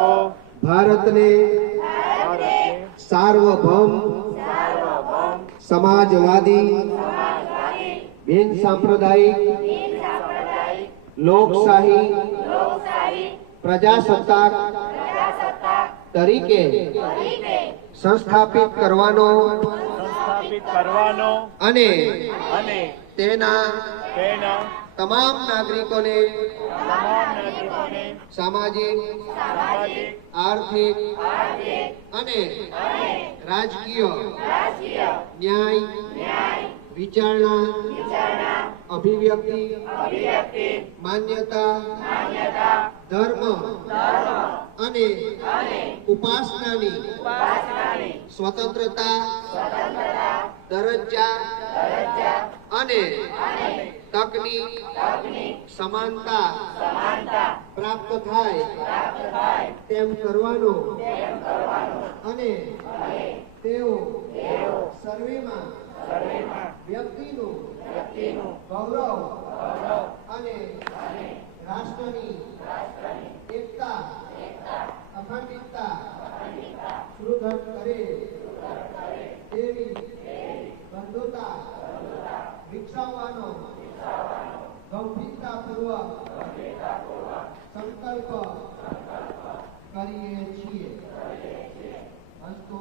આપો ભારતને ભારતને સાર્વભૌમ સમાજવાદી બિન સાંપ્રદાયિક લોકશાહી પ્રજાસત્તાક તરીકે સંસ્થાપિત કરવાનો સંસ્થાપિત કરવાનો અને અને તેના તેના તમામ નાગરિકોને તમામ નાગરિકોને સામાજિક આર્થિક અને રાજકીય ન્યાય વિચારણા અભિવ્યક્તિ માન્યતા ધર્મ અને ઉપાસનાની સ્વતંત્રતા દરજ્જા અને તકની સમાનતા પ્રાપ્ત થાય તેમ કરવાનો અને તેઓ સર્વેમાં વ્યક્તિનું ગૌરવ અને રાષ્ટ્રની એકતા, અખંડિતતા, સુદૃઢ કરે તેવી વિકસાવવાનો ગંભીરતાપૂર્વક સંકલ્પ કરીએ છીએ અસ્તુ